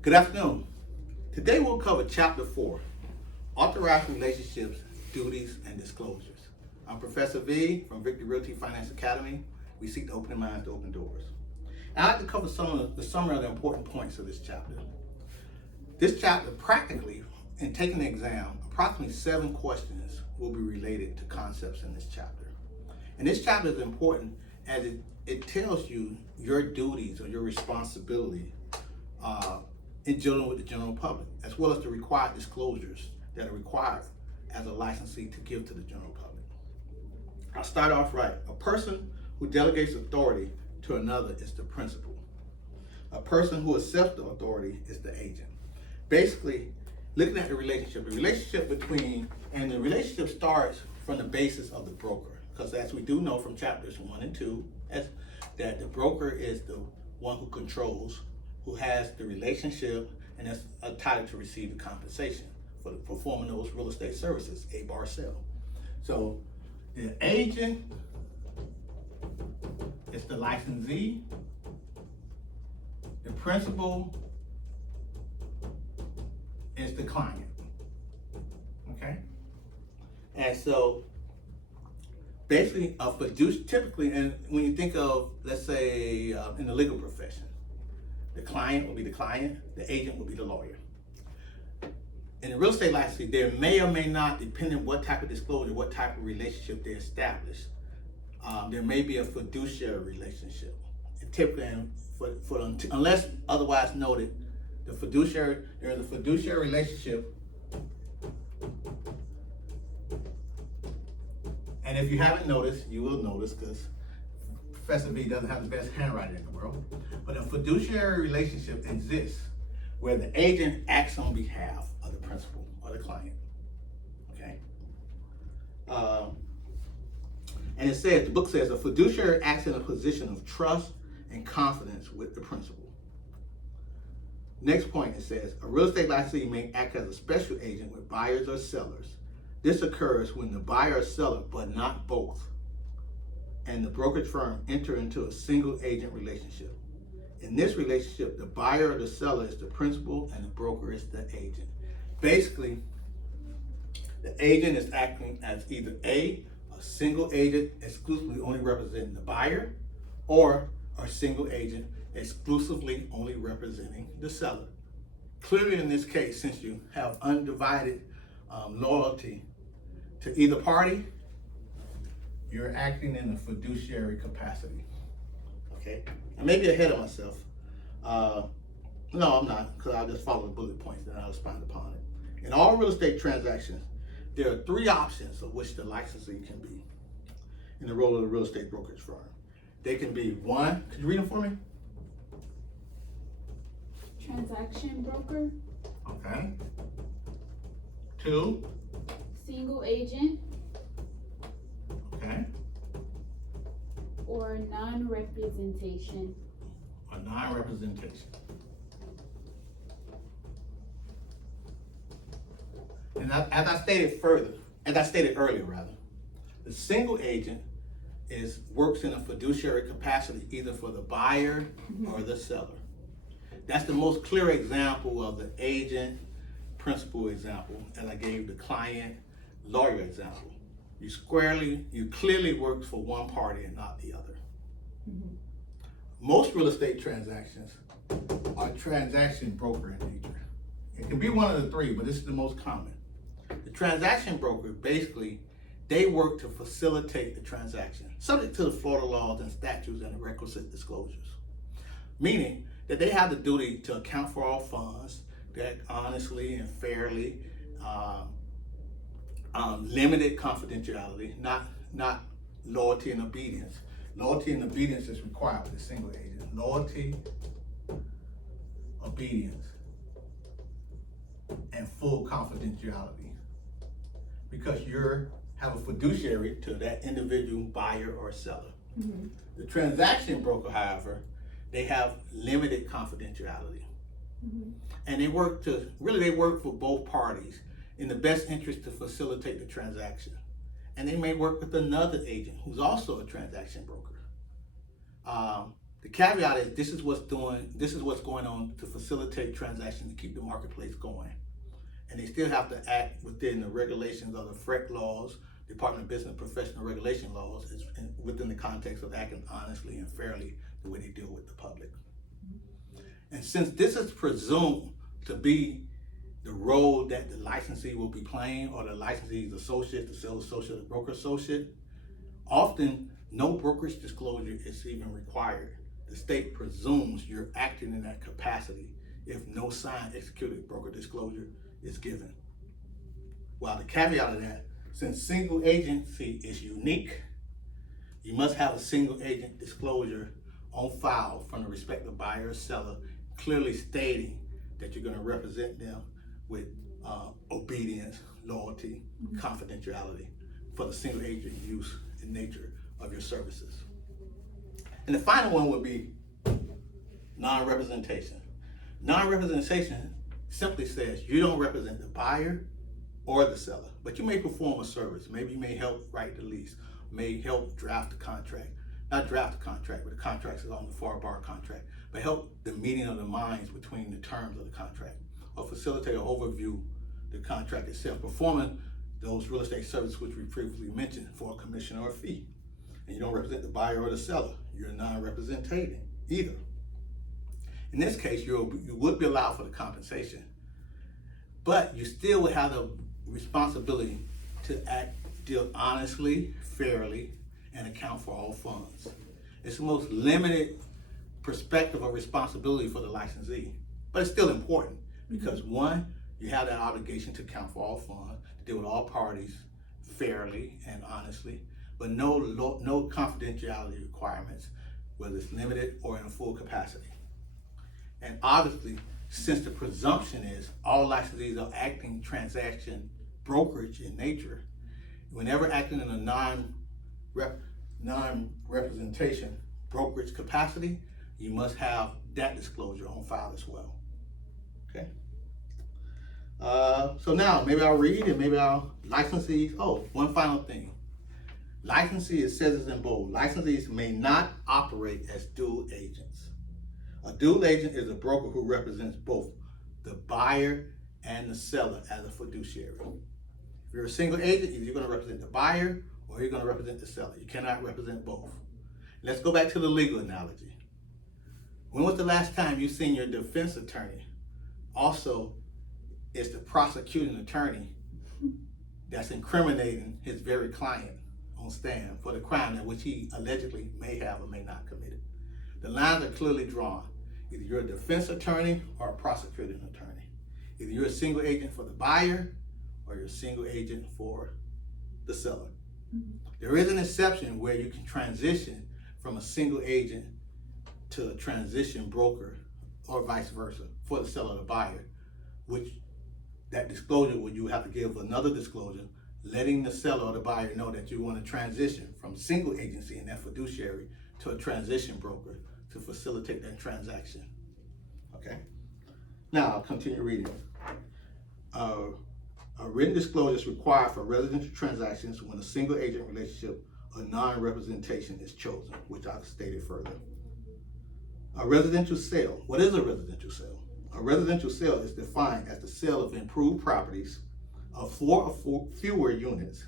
Good afternoon. Today we'll cover Chapter 4, Authorized Relationships, Duties, and Disclosures. I'm Professor V from Victory Realty Finance Academy. We seek to open minds to open doors. And I'd like to cover some of the summary of the important points of this chapter. This chapter, practically, in taking the exam, approximately 7 questions will be related to concepts in this chapter. And this chapter is important as it tells you your duties or your responsibility in dealing with the general public, as well as the required disclosures that are required as a licensee to give to the general public. I'll start off right. A person who delegates authority to another is the principal. A person who accepts the authority is the agent. Basically, looking at the relationship between, and the relationship starts from the basis of the broker, because as we do know from chapters 1 and 2, that the broker is the one who controls, who has the relationship, and is entitled to receive the compensation for performing those real estate services, a bar sale. So the agent is the licensee, the principal is the client, okay? And so basically a fiduciary, typically, and when you think of, let's say in the legal profession, the client will be the client, the agent will be the lawyer. In the real estate licensee, there may or may not, depending on what type of disclosure, what type of relationship they establish, there may be a fiduciary relationship. And typically, unless otherwise noted, there is a fiduciary relationship. And if you haven't noticed, you will notice, because Professor V doesn't have the best handwriting in the world. But a fiduciary relationship exists where the agent acts on behalf of the principal or the client. Okay? And it says, the book says, a fiduciary acts in a position of trust and confidence with the principal. Next point, it says, a real estate licensee may act as a special agent with buyers or sellers. This occurs when the buyer or seller, but not both, and the brokerage firm enter into a single agent relationship. In this relationship, the buyer or the seller is the principal and the broker is the agent. Basically, the agent is acting as either a single agent exclusively only representing the buyer, or a single agent exclusively only representing the seller. Clearly in this case, since you have undivided loyalty to either party, you're acting in a fiduciary capacity. Okay? I may be ahead of myself. No, I'm not, because I'll just follow the bullet points and I'll expand upon it. In all real estate transactions, there are 3 options of which the licensee can be in the role of the real estate brokerage firm. They can be 1, could you read them for me? Transaction broker. Okay. 2. Single agent. Okay. Or non-representation. A non-representation. And as I stated earlier, the single agent works in a fiduciary capacity either for the buyer or the seller. That's the most clear example of the agent principal example, as I gave the client lawyer example. You clearly work for one party and not the other. Mm-hmm. Most real estate transactions are transaction broker in nature. It can be one of the 3, but this is the most common. The transaction broker, basically, they work to facilitate the transaction, subject to the Florida laws and statutes and the requisite disclosures. Meaning that they have the duty to account for all funds, that honestly and fairly, limited confidentiality, not loyalty and obedience. Loyalty and obedience is required with a single agent. Loyalty, obedience, and full confidentiality. Because you have a fiduciary to that individual buyer or seller. Mm-hmm. The transaction broker, however, they have limited confidentiality. Mm-hmm. And they work for both parties in the best interest to facilitate the transaction. And they may work with another agent who's also a transaction broker. The caveat is this is what's going on to facilitate transactions to keep the marketplace going. And they still have to act within the regulations of the FREC laws, Department of Business and Professional Regulation laws, within the context of acting honestly and fairly the way they deal with the public. And since this is presumed to be the role that the licensee will be playing, or the licensee's associate, the sales associate, the broker associate, often no brokerage disclosure is even required. The state presumes you're acting in that capacity if no signed executed broker disclosure is given. While the caveat of that, since single agency is unique, you must have a single agent disclosure on file from the respective buyer or seller, clearly stating that you're going to represent them with obedience, loyalty, confidentiality for the single agent use and nature of your services. And the final one would be non-representation. Non-representation simply says you don't represent the buyer or the seller, but you may perform a service. Maybe you may help write the lease, may help draft the contract. Not draft the contract, but the contract is on the FL-ReBroker contract, but help the meeting of the minds between the terms of the contract, or facilitate or overview the contract itself, performing those real estate services which we previously mentioned for a commission or a fee. And you don't represent the buyer or the seller. You're non-representing either. In this case, you would be allowed for the compensation, but you still would have the responsibility to deal honestly, fairly, and account for all funds. It's the most limited perspective of responsibility for the licensee, but it's still important because one, you have that obligation to account for all funds, to deal with all parties fairly and honestly, but no confidentiality requirements, whether it's limited or in a full capacity. And obviously, since the presumption is all licensees are acting transaction brokerage in nature, whenever acting in a non-representation brokerage capacity, you must have that disclosure on file as well. Okay. So now maybe I'll read and maybe I'll licensees. Oh, one final thing. Licensee, it says it's in bold. Licensees may not operate as dual agents. A dual agent is a broker who represents both the buyer and the seller as a fiduciary. If you're a single agent, either you're going to represent the buyer or you're going to represent the seller. You cannot represent both. Let's go back to the legal analogy. When was the last time you seen your defense attorney also is the prosecuting attorney that's incriminating his very client on stand for the crime that which he allegedly may have or may not committed? The lines are clearly drawn. Either you're a defense attorney or a prosecuting attorney. Either you're a single agent for the buyer or you're a single agent for the seller. There is an exception where you can transition from a single agent to a transition broker or vice versa for the seller or the buyer, which that disclosure where you have to give another disclosure letting the seller or the buyer know that you want to transition from single agency and that fiduciary to a transition broker to facilitate that transaction. Okay? Now I'll continue reading. A written disclosure is required for residential transactions when a single agent relationship or non-representation is chosen, which I've stated further. A residential sale. What is a residential sale? A residential sale is defined as the sale of improved properties of 4 or fewer units,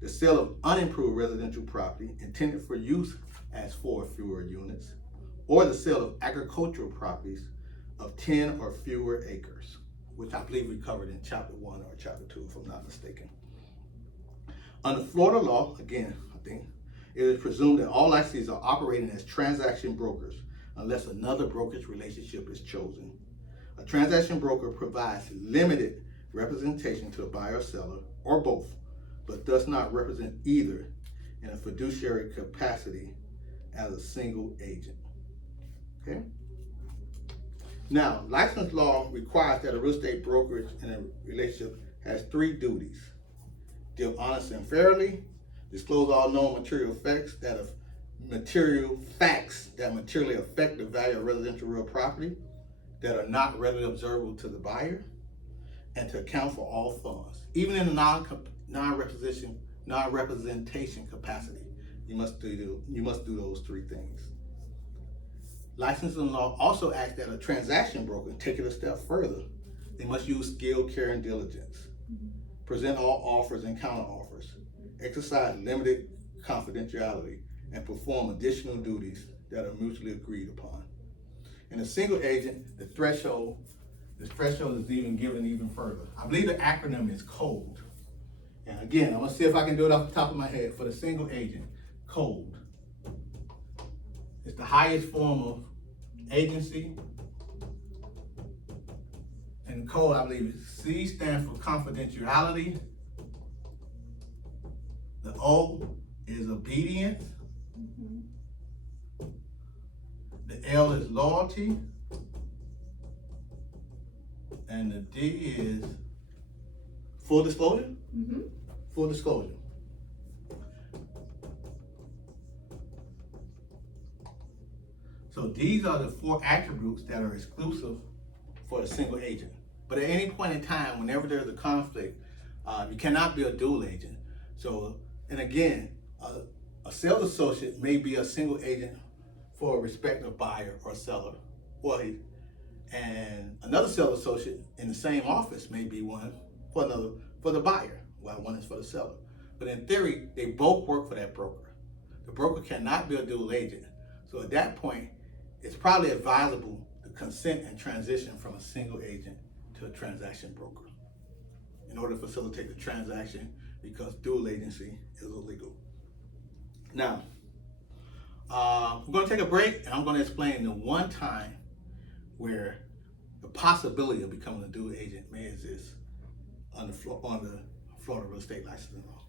the sale of unimproved residential property intended for use as 4 or fewer units, or the sale of agricultural properties of 10 or fewer acres, which I believe we covered in chapter 1 or chapter 2, if I'm not mistaken. Under Florida law, again, I think, it is presumed that all licensees are operating as transaction brokers unless another brokerage relationship is chosen. A transaction broker provides limited representation to a buyer or seller, or both, but does not represent either in a fiduciary capacity as a single agent. Okay? Now, license law requires that a real estate brokerage in a relationship has 3 duties: deal honestly and fairly, disclose all known material facts that materially affect the value of residential real property that are not readily observable to the buyer, and to account for all funds. Even in a non-representation capacity, you must do those 3 things. Licensing law also asks that a transaction broker take it a step further. They must use skill, care, and diligence, present all offers and counteroffers, exercise limited confidentiality, and perform additional duties that are mutually agreed upon. In a single agent, the threshold is even given even further. I believe the acronym is CODE. And again, I'm gonna see if I can do it off the top of my head. For the single agent, CODE. It's the highest form of agency. And the code, I believe, is C stands for confidentiality. The O is obedience. The L is loyalty. And the D is full disclosure? Full disclosure. So these are the 4 attributes that are exclusive for a single agent. But at any point in time, whenever there's a conflict, you cannot be a dual agent. So, and again, a sales associate may be a single agent for a respective buyer or seller, and another sales associate in the same office may be one for the buyer, while one is for the seller. But in theory, they both work for that broker. The broker cannot be a dual agent. So at that point, it's probably advisable to consent and transition from a single agent to a transaction broker in order to facilitate the transaction, because dual agency is illegal. Now, we're going to take a break, and I'm going to explain the one time where the possibility of becoming a dual agent may exist on the Florida real estate licensing law.